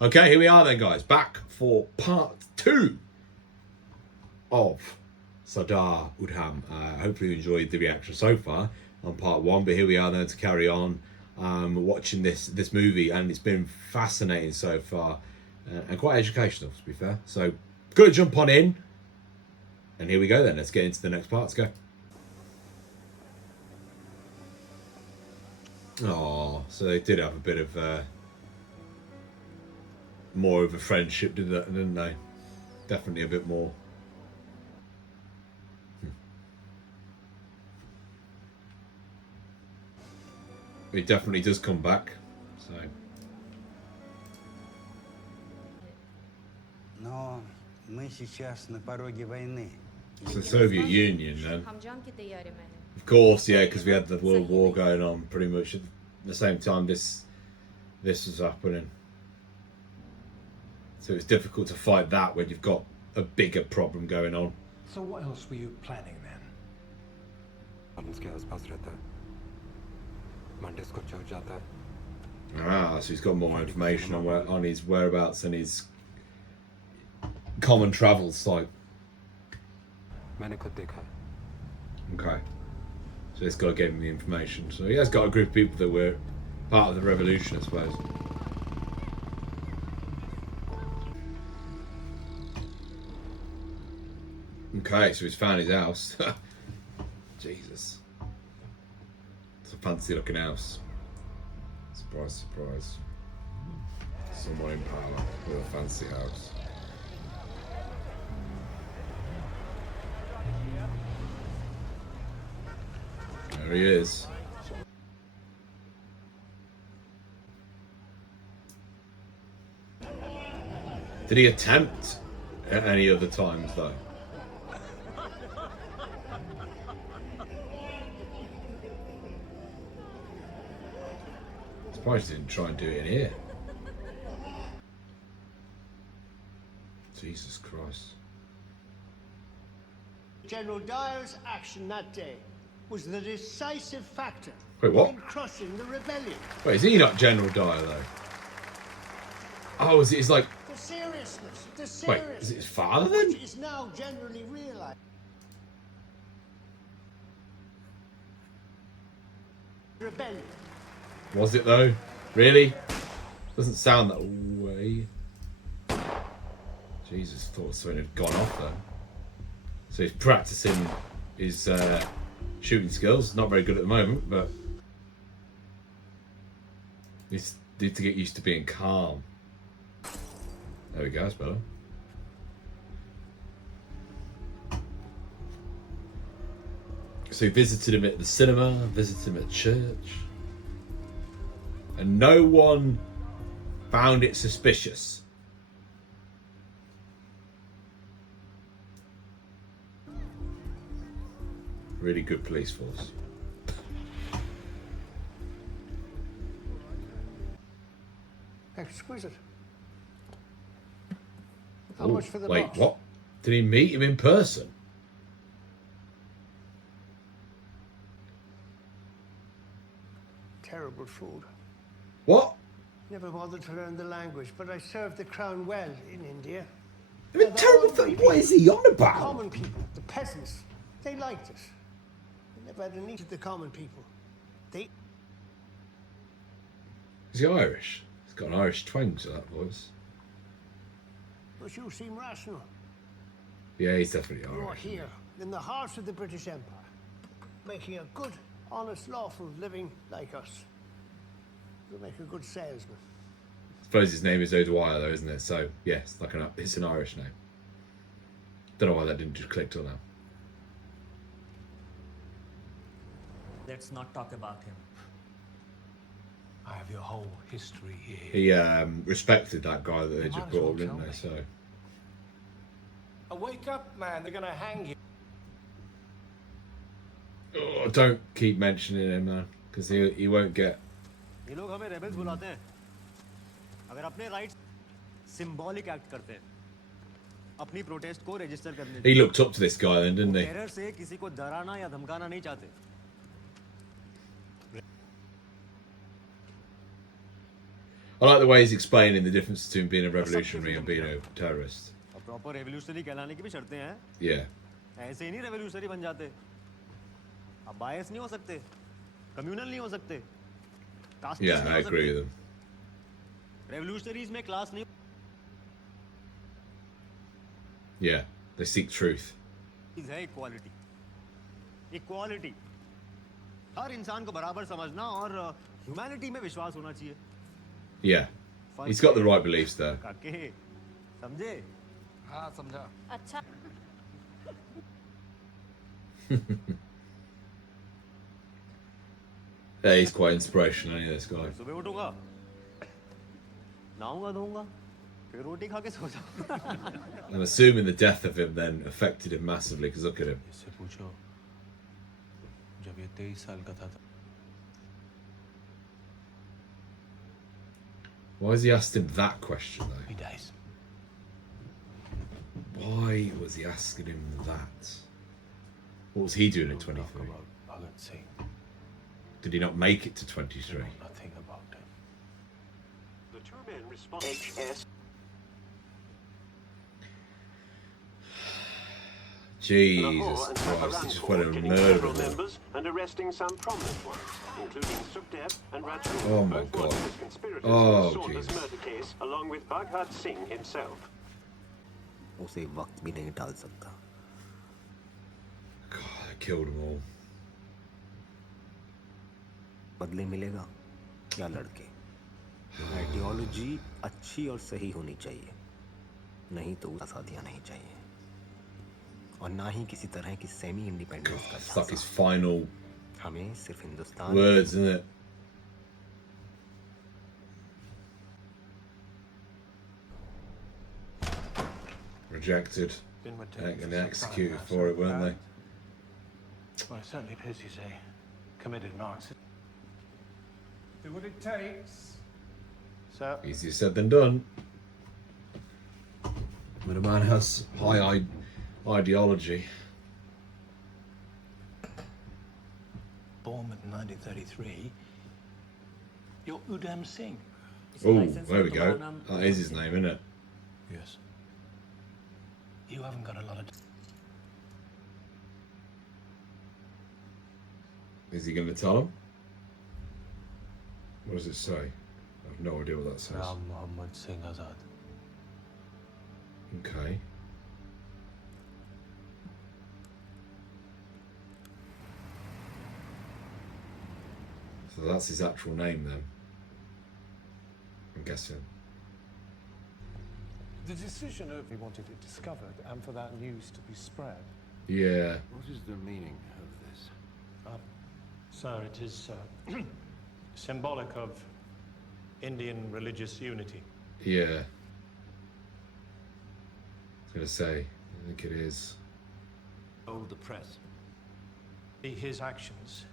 Okay, here we are then, guys. Back for part 2 of Sardar Udham. Hopefully you enjoyed the reaction so far on part 1, but here we are then to carry on watching this movie, and it's been fascinating so far and quite educational, to be fair. So, gonna jump on in, and here we go then. Let's get into the next part. Let's go. Oh, so they did have a bit of more of a friendship, didn't they? Definitely a bit more. It definitely does come back. So. Но мы сейчас на poroge войны. It's the Soviet Union then. Of course, yeah, because we had the World War going on pretty much at the same time this was happening. So it's difficult to fight that when you've got a bigger problem going on. So what else were you planning then? Ah, so he's got more information on his whereabouts and his common travel site. Okay. So this guy gave him the information. So he has got a group of people that were part of the revolution, I suppose. Okay, so he's found his house. Jesus. It's a fancy looking house. Surprise, surprise. Someone in power with a fancy house. There he is. Did he attempt at any other times though? Surprised he didn't try and do it in here. Jesus Christ. General Dyer's action that day was the decisive factor in crushing the rebellion. Wait, is he not General Dyer though? Oh, is it? It's like the seriousness. Wait, is it his father then? Which is now generally realized. Rebellion. Was it though? Really? Doesn't sound that way. Jesus, thought something had gone off then. So he's practicing his shooting skills. Not very good at the moment, but he's need to get used to being calm. There we go, that's better. So he visited him at the cinema, visited him at church, and no one found it suspicious. Really good police force. Exquisite. How much for the Wait, box? what? Did he meet him in person? Terrible food. What? Never bothered to learn the language, but I served the crown well in India. I mean, terrible thing. What is he on The about? common people, the peasants, they liked it. I never had a need of the common people. They. Is he Irish? He's got an Irish twang to that voice. But you seem rational. Yeah, he's definitely You're Irish. here, in the heart of the British Empire, making a good, honest, lawful living like us. You'll make a good salesman. I suppose his name is O'Dwyer though, isn't it? So, yes, it's an Irish name. Don't know why that didn't just click till now. Let's not talk about him. I have your whole history here. He respected that guy that they just brought up, didn't they? So. Wake up, man! They're gonna hang you. Oh, don't keep mentioning him, man, because he won't get. ये लोग हमें rebels बुलाते हैं अगर अपने rights symbolic act करते हैं अपनी प्रोटेस्ट को रजिस्टर करने He looked up to this guy then, didn't he? Terror से किसी को डराना या धमकाना नहीं चाहते I like the way he's explaining the difference between being a revolutionary and being a terrorist. अब प्रॉपर रेवोल्यूशनरी कहलाने की भी शर्तें हैं. Yeah. ऐसे ही नहीं रेवोल्यूशनरी बन जाते. आप बायस नहीं हो सकते, कम्युनल नहीं हो सकते, कास्टिस्ट Yeah, नहीं I हो agree सकते. with him. रेवोल्यूशनरीज में क्लास नहीं. Yeah, they seek truth. है इक्वालिटी. इक्वालिटी. हर इंसान को बराबर समझना और ह्यूमैनिटी में विश्वास होना चाहिए. Yeah, he's got the right beliefs there. काके समझे? हाँ समझा. अच्छा Yeah, he's quite inspirational, isn't he, this guy? सुबह उठूंगा, नहाऊंगा धोऊंगा, फिर रोटी खा के सो जाऊंगा. I'm assuming the death of him then affected him massively, because look at him. इससे पूछो जब ये 23 साल का था. Why has he asked him that question, though? He dies. Why was he asking him that? What was he doing at 23? Talk about Bhagat Singh. Did he not make it to You 23? know nothing about him. The two men respond. HS. Jesus Christ, he just went and murdered him. Members and arresting some prominent ones, including Sukhdev and Rajput, Oh my both God. wanted as conspirators Oh, in Saunders' Jesus. murder case, along with Bhagat Singh himself. उसे वक्त भी नहीं टाल सकता. God, they killed them all. बदले मिलेगा या लड़के. आइडियोलॉजी अच्छी और सही होनी चाहिए, नहीं तो आज़ादियाँ नहीं चाहिए, और ना ही किसी तरह की सेमी इंडिपेंडेंस का It's like his झांसा. final हमें सिर्फ Hindustan words, isn't it? Rejected Didn't return and for some executed time, for it, so weren't bad. they? Well, it certainly appears he's a committed Marxist. Do what it takes. So, Easier said than done. When a man has high ideology. born in 1933, you're Udham Singh. Oh, there we go. That is his name, isn't it? Yes. You haven't got a lot of... Is he going to tell him? What does it say? I have no idea what that says. Ram Muhammad Singh Azad. Okay. So that's his actual name then. I'm guessing. The decision of he wanted it discovered and for that news to be spread. Yeah. What is the meaning of this? Sir, it is symbolic of Indian religious unity. Yeah. I was going to say, I think it is. Hold the press. See his actions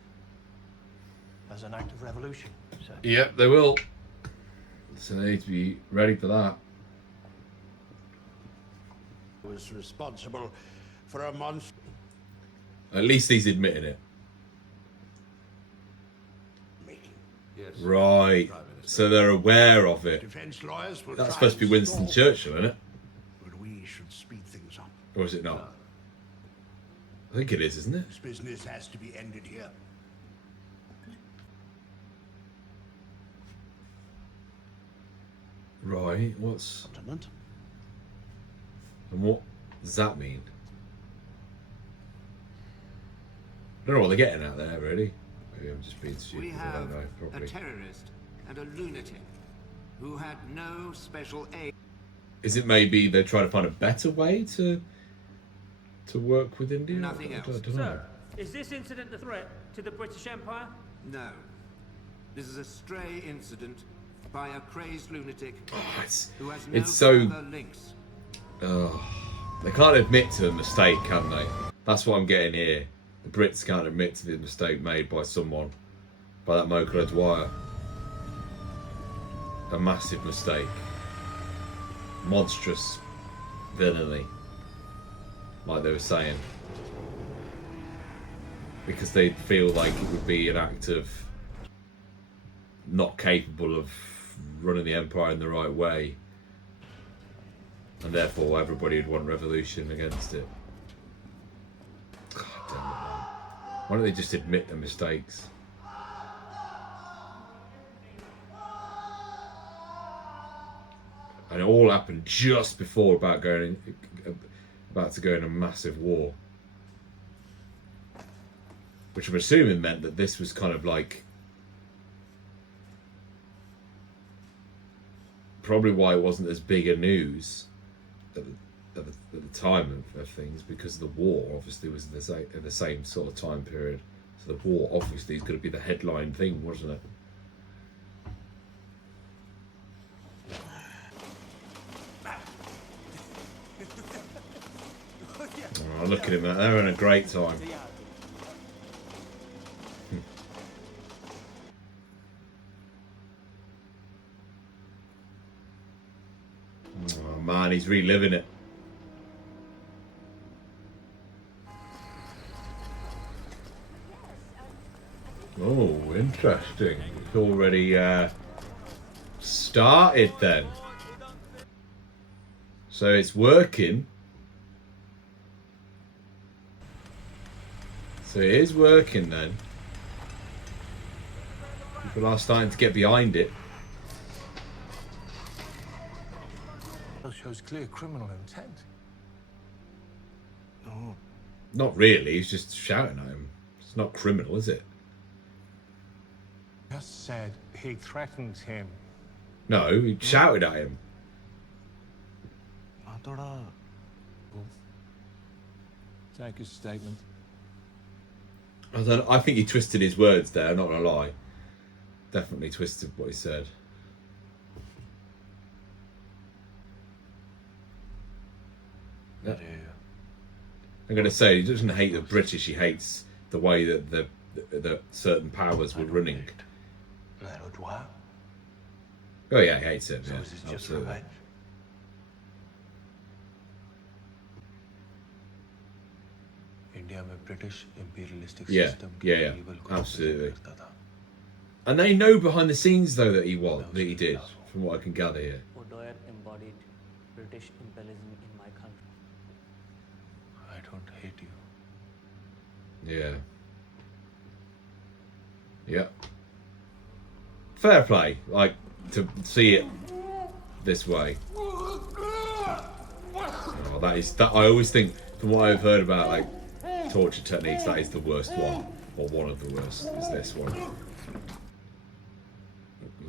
as an act of revolution, sir. Yep, they will. So they need to be ready for that. Was responsible for a monster. At least he's admitting it. Yes. Right. So they're aware of it. Defense lawyers will That's try supposed to be and Winston stall, Churchill, isn't it? but we should speed things up. Or is it not? I think it is, isn't it? This business has to be ended here. Right. What's... Continent. And what does that mean? I don't know what they're getting at there, really. Maybe I'm just being stupid. We I have don't know, a probably. terrorist and a lunatic who had no special aim. Is it maybe they're trying to find a better way to work with India? Nothing I else. don't know. is this incident a threat to the British Empire? No. This is a stray incident by a crazed lunatic Oh, who has no it's so... further links. They can't admit to a mistake, can they? That's what I'm getting here. The Brits can't admit to the mistake made by someone. By that Mocha Dwyer. A massive mistake. Monstrous villainy. Like they were saying. Because they feel like it would be an act of not capable of running the empire in the right way, and therefore everybody would want revolution against it. God damn it, man. Why don't they just admit their mistakes? And it all happened just before about to go in a massive war, which I'm assuming meant that this was kind of like probably why it wasn't as big a news at the time of things, because the war obviously was in the same sort of time period. So the war obviously is going to be the headline thing, wasn't it? Oh, look at him, they're having a great time. Oh man, he's reliving it. Oh, interesting. It's already started then. So it's working. So it is working then. People are starting to get behind it. That shows clear criminal intent. No. Not really, he's just shouting at him. It's not criminal, is it? Just said he threatened him. No, he shouted at him. Take his statement. I think he twisted his words there, I'm not gonna lie. Definitely twisted what he said. Yeah. I'm gonna say he doesn't hate the British, he hates the way that the certain powers were running. Oh yeah, he hates it. Yeah, absolutely. Yeah, absolutely. And they know behind the scenes though that he did, from what I can gather here. O'Dwyer embodied British imperialism in my country. I don't hate you. Yeah. Yeah. Fair play, like, to see it this way. Oh, that I always think, from what I've heard about, like, torture techniques, that is the worst one, or one of the worst, is this one.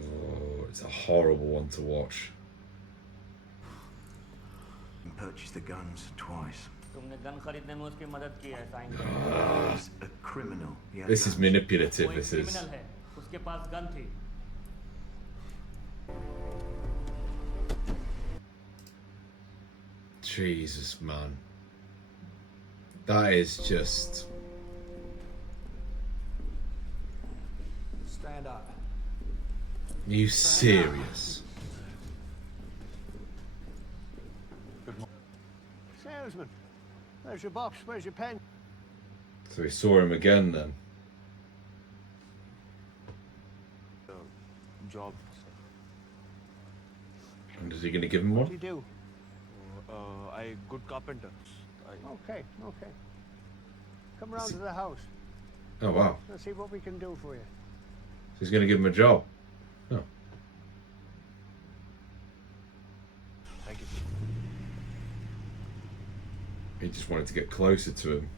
Oh, it's a horrible one to watch. Purchased the guns twice. He's a criminal. This is manipulative, this is. Jesus, man. That is just... Stand up. Are you serious? Salesman, where's your box? Where's your pen? So we saw him again then. Job. And is he going to give him one? What do you do? I good carpenter. Okay. Come round to the house. Oh wow. Let's see what we can do for you. So he's going to give him a job. Oh. Thank you. He just wanted to get closer to him.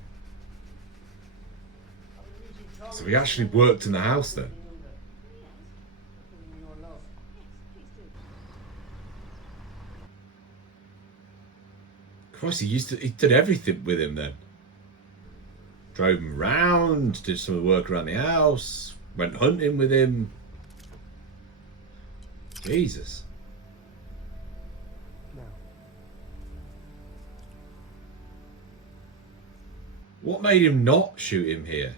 So he actually worked in the house then. Christ, he did everything with him then. Drove him around, did some of the work around the house, went hunting with him. Jesus. No. What made him not shoot him here?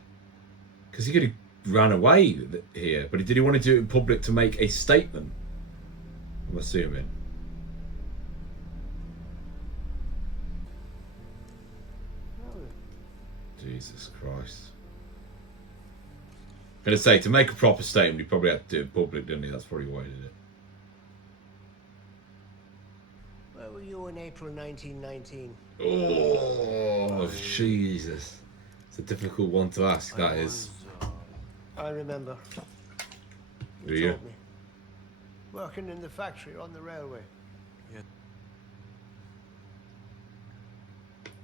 Because he could have ran away here, but did he want to do it in public to make a statement? I'm assuming. Jesus Christ. I'm going to say, to make a proper statement, he probably had to do it in public, didn't he? That's probably why he did it. Where were you in April 1919? Oh, Jesus. It's a difficult one to ask, that is. I remember. Do you? Told me. Working in the factory on the railway.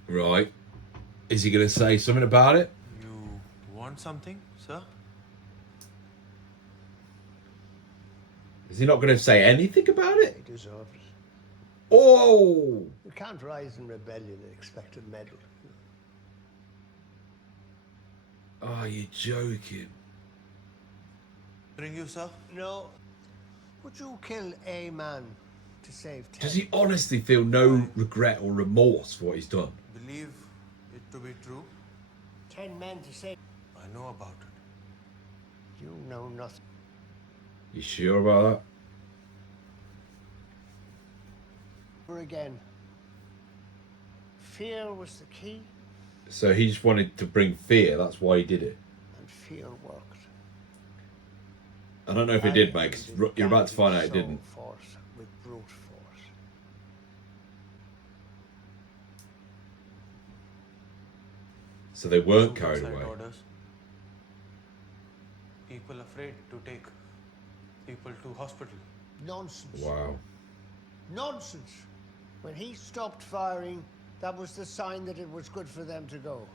Right. Is he going to say something about it? You want something, sir? Is he not going to say anything about it? They deserve it. Oh! You can't rise in rebellion and expect a medal. Oh, you're joking. Bring you, sir? No. Would you kill a man to save 10? Does he honestly feel no regret or remorse for what he's done? Believe it to be true? 10 men to save... I know about it. You know nothing. You sure about Never again. Fear was the key, that? So he just wanted to bring fear, that's why he did it. and fear worked. I don't know if it did, mate, 'cause you're about to find out it didn't. Force with brute force. So they weren't carried Suicide away. orders. People afraid to take people to hospital. Nonsense. Wow. Nonsense. When he stopped firing, that was the sign that it was good for them to go.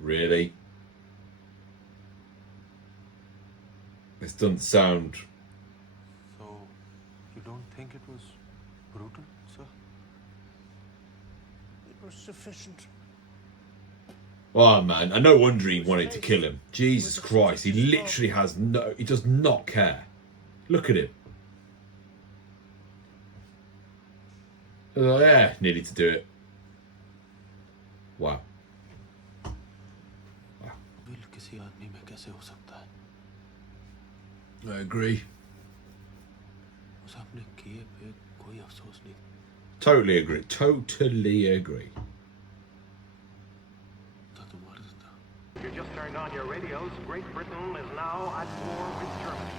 Really? This doesn't sound... So, you don't think it was brutal, sir? It was sufficient. Oh, man, no wonder he wanted to kill him. Jesus Christ, he literally has no... He does not care. Look at him. Oh, yeah, needed to do it. Wow. Will किसी आदमी में कैसे हो सकता है? I agree. उसे अपने किए पे कोई अफसोस नहीं. Totally agree. Totally agree. If you just turned on your radios, Great Britain is now at war with Germany.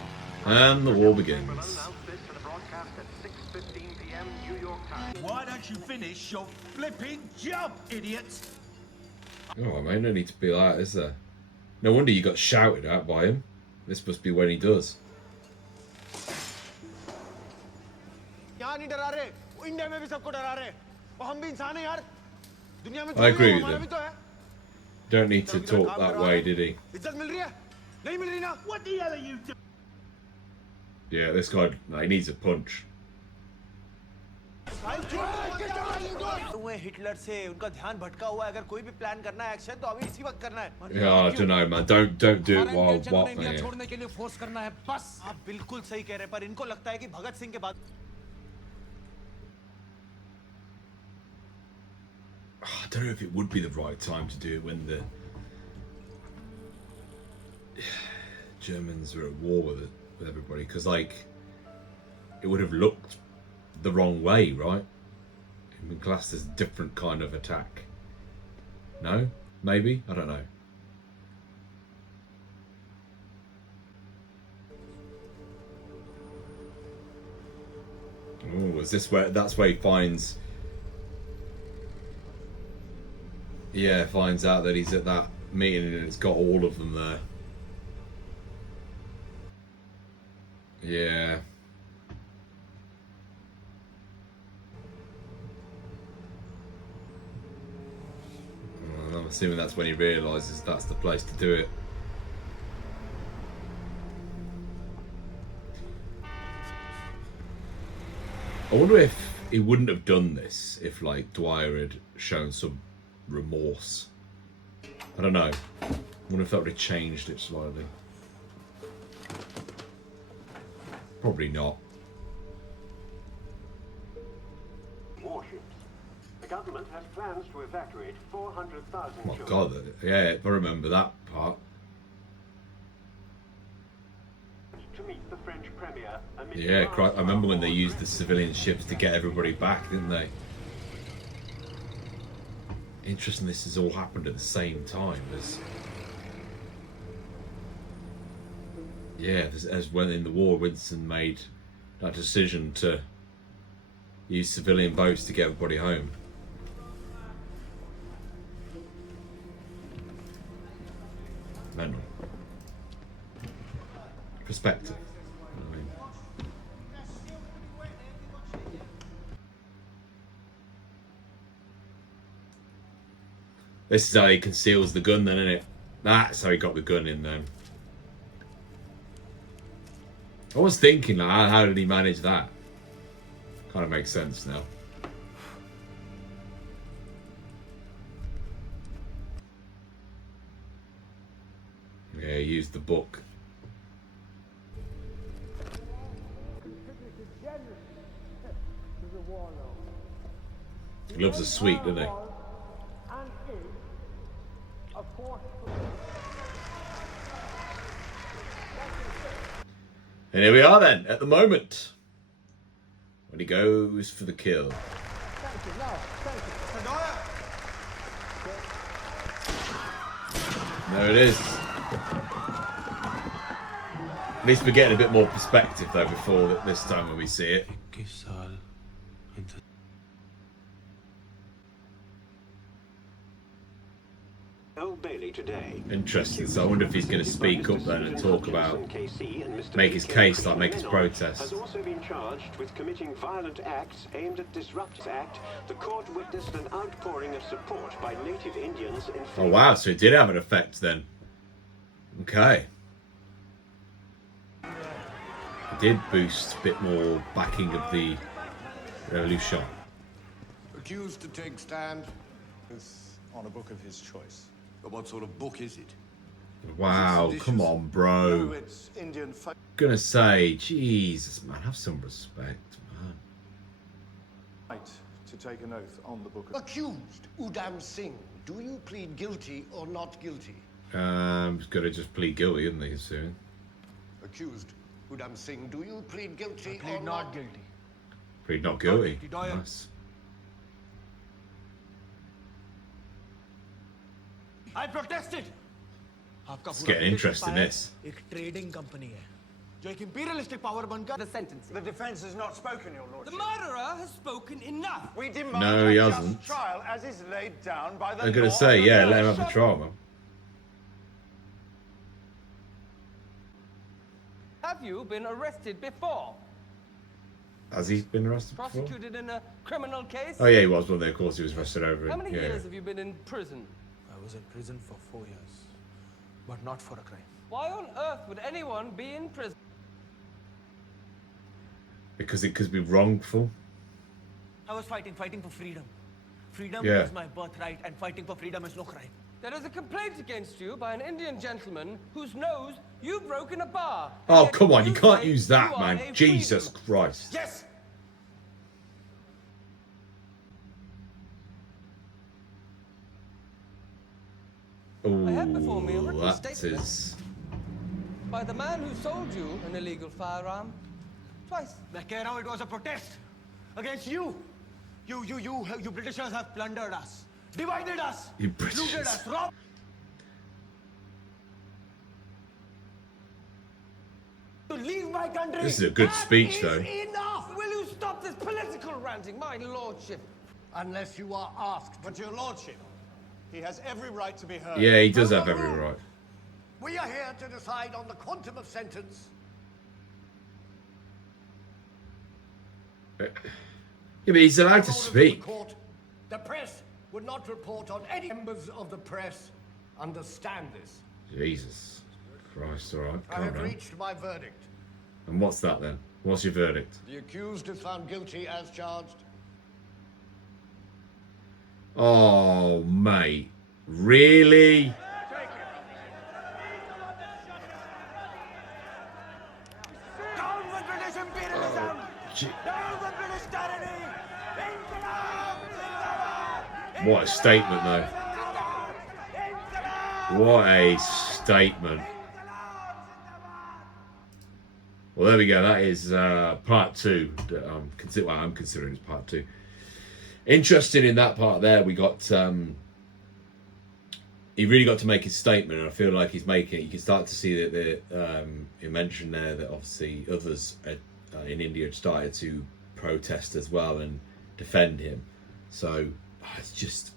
And the war begins. Announced this in a broadcast at 6:15 p.m. New York time. Why don't you finish your flipping job, idiots? Oh, mate, no need to be like that, is there? No wonder you got shouted at by him. This must be when he does. यहाँ नहीं डरा रहे, India में भी सबको डरा रहे, और हम भी इंसान हैं यार, दुनिया में I agree with हमारा him. भी तो है, Don't need to talk that way, did he? इज्जत मिल रही है, नहीं मिल रही ना? What the hell are you doing? Yeah, this guy, no, he needs a punch. हुए हिटलर से उनका ध्यान भटका हुआ है, अगर कोई भी प्लान करना है एक्शन तो अभी इसी वक्त करना है. Yeah, I don't know, man. Don't do it while what, man. छोड़ने के लिए फोर्स करना है बस. आप बिल्कुल सही कह रहे हैं, पर इनको लगता है कि भगत सिंह के बाद I don't know if it would be the right time to do it when the Germans were at war with everybody, because like it would have looked the wrong way, right? It would be classed as a different kind of attack. No? Maybe? I don't know. Oh, is this where that's where he finds... Yeah, finds out that he's at that meeting and it's got all of them there. Yeah. Well, I'm assuming that's when he realises that's the place to do it. I wonder if he wouldn't have done this if, like, Dwyer had shown some remorse. I don't know. I wonder if that would have changed it slightly. Probably not. Warships. The government has plans to evacuate 400,000 Oh my children. God, yeah, I remember that part. To meet the French premier amid Yeah, I remember when they used the civilian ships to get everybody back, didn't they? Interesting, this has all happened at the same time as... Yeah, as when in the war, Winston made that decision to, use civilian boats to get everybody home. Mental. Perspective. You know what I mean? This is how he conceals the gun then, isn't it? That's how he got the gun in then. I was thinking, like, how did he manage that? Kind of makes sense now. Yeah, he used the book. He loves a sweet, doesn't he? And here we are then, at the moment. When he goes for the kill. There it is. At least we're getting a bit more perspective though before this time when we see it. Old Bailey today. Interesting. So I wonder if he's going to speak up then and talk about, make his case, like make his protest. Has also been charged with committing violent acts aimed at disrupting the act. The court witnessed an outpouring of support by native Indians in Oh wow, so it did have an effect then. Okay. It did boost a bit more backing of the revolution. Accused to take stand. Is on a book of his choice. But what sort of book is it? Wow, come on, bro. No, it's Indian. Gonna say, Jesus, man, have some respect, man. Right to take an oath on the book of. Accused Udham Singh, do you plead guilty or not guilty? He's gotta just plead guilty, isn't he, soon? Accused Udham Singh, do you plead guilty Plead or not guilty. Plead not guilty. Doyle. Nice. I protested. It's getting interesting, this. एक trading company है जो एक imperialistic power बनकर The sentencing. The defense has not spoken, your lordship. The murderer has spoken enough. We demand No, he a just hasn't. trial as is laid down by the I'm gonna law say, of the yeah, land. let him have the trial, man. Have you been arrested before? Has he been arrested before? Prosecuted in a criminal case? Oh yeah, he was one there. Of course, he was arrested over How it. many Yeah. years have you been in prison? I was in prison for 4 years, but not for a crime. Why on earth would anyone be in prison? Because it could be wrongful. I was fighting for freedom. Freedom Yeah. is my birthright, and fighting for freedom is no crime. There is a complaint against you by an Indian gentleman whose nose you broke in a bar. Oh, Yet come on, you can't say use that, you are man. a Jesus freedom. Christ. Yes. I have before me a Ooh, written that statement is... by the man who sold you an illegal firearm twice. मैं कह रहा हूँ it was a protest against you. You Britishers have plundered us, divided us, You looted Britishers. us, robbed. To leave my country. This is a good That speech, is though. Enough! Will you stop this political ranting, my lordship? Unless you are asked. But your lordship, he has every right to be heard. Yeah, he does have every right. We are here to decide on the quantum of sentence. Yeah, but he's allowed to Orders of speak. The court, the press would not report on any members of the press. Understand this. Jesus Christ, alright, I calm have down. reached my verdict. And what's that then? What's your verdict? The accused is found guilty as charged. Oh, mate. Really? Down with British imperialism! Gee. Down with British tyranny! What a statement, though. What a statement. Well, there we go. That is part two. I'm considering it's part two. Interesting in that part there, we got... he really got to make his statement, and I feel like he's making it. You can start to see that you mentioned there that obviously others in India had started to protest as well and defend him. So it's just,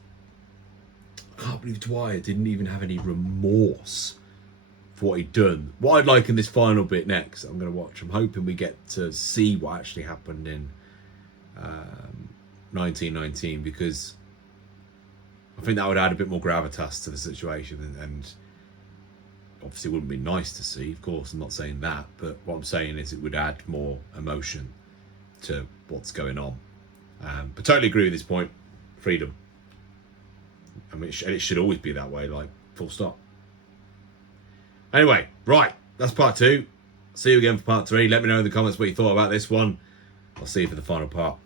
I can't believe Dwyer didn't even have any remorse for what he'd done. What I'd like in this final bit next, I'm going to watch. I'm hoping we get to see what actually happened in 1919, because I think that would add a bit more gravitas to the situation, and obviously it wouldn't be nice to see, of course, I'm not saying that, but what I'm saying is it would add more emotion to what's going on. But totally agree with this point. Freedom. I mean, it should always be that way, like, full stop. Anyway, right, that's part 2. See you again for part 3. Let me know in the comments what you thought about this one. I'll see you for the final part.